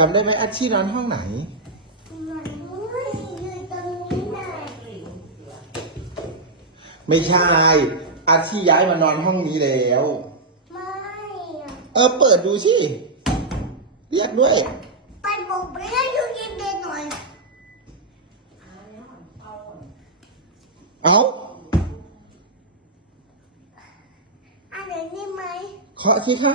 จำได้ไหมอาชีนอนห้องไหน ไม่ใช่อาชีย้ายมานอนห้องนี้แล้ว ไม่เออเปิดดูสิเรียกด้วย ไปบอกไปให้ยูินเด่นหน่อย เอาอันไหนนี่ไหมขอคิดค่ะ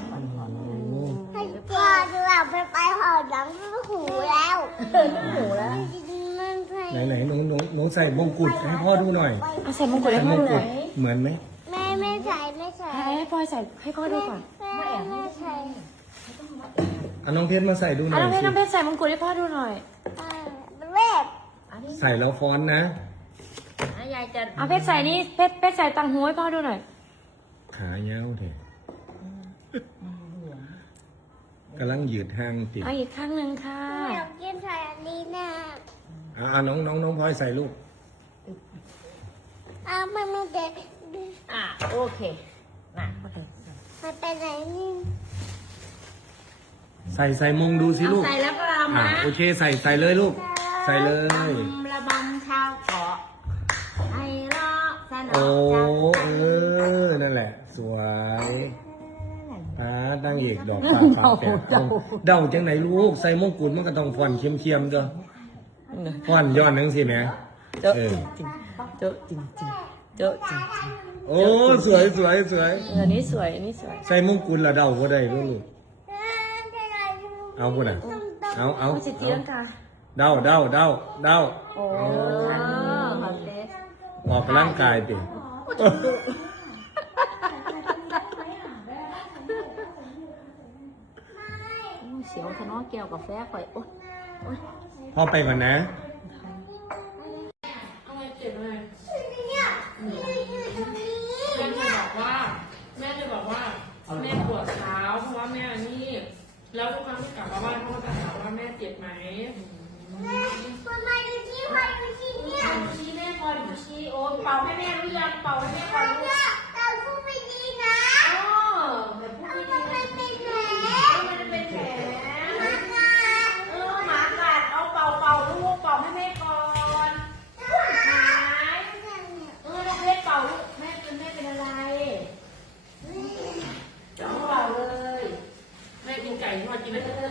หนูแล้วไหนไหนน้องน้องใส่มงกุฎให้พ่อดูหน่อยใส่มงกุฎให้พ่อเลยเหมือนไหมแม่ไม่ใส่ไม่ใส่ให้พ่อใส่ให้พ่อดูก่อนแม่ม่ใส่อน้องเพชรมาใส่ดูหน่อยนองน้องเพชรใส่มงกุฎให้พ่อดูหน่อยเบ็ดใส่แล้วฟ้อนนะยาะเอาเพชรใส่นี่เพชรเพชรใส่ตังหัวให้พ่อดูหน่อยขาเย้าเถอะกำลังยืดทางติดอีกข้างหนึ่งค่ะอาน้องน้องน้องพลอยใส่ลูกอ้าวม่ไม่ได้ อ่าโอเคนมาโอเคมาไปไหนนี่ใส่ใส่มงดูสิลูก ใส่แล้วก็ลำนะ โอเคใส่ใส่เลยลูก ใส่เลยระบำชาวเกาะไอร้อสนองโอ้เออ นั่นแหละสวยอ่าตั้งเอกดอกฟ้าเป็เดาจังไหน ลูกใส่มงกุฎมันก็ต้องฟันเข้มๆเด้อฟอนย้อนนั่งสิแม่เจ้าจริง เจ้าจริงจริง เจ้าจริง โอ้ สวยสวยสวยอันนี้สวยอันนี้สวย ใส่มงกุฎละเดากาได้ลูกเอาคนอ่ะ เอาเอาเจาเดาเดาเดาเดาโอ้โหออกกําลังกายไปก้วกาแฟข่อยโอ๊ยพ่อไปก่อนนะแม่ปวดเช้าเพราะว่าแม่นี่แล้วลูกค้าที่กลับมาบ้านเพ่อจะถามว่าแม่เจ็บไหมแม่ปวดมาอยู่ที่ไหนอยู่ที่เนี่ยอยู่ที่แม่พอยู่ที่โอ้เป่าให้แม่หรือยังเป่าให้แม่อ Thank you.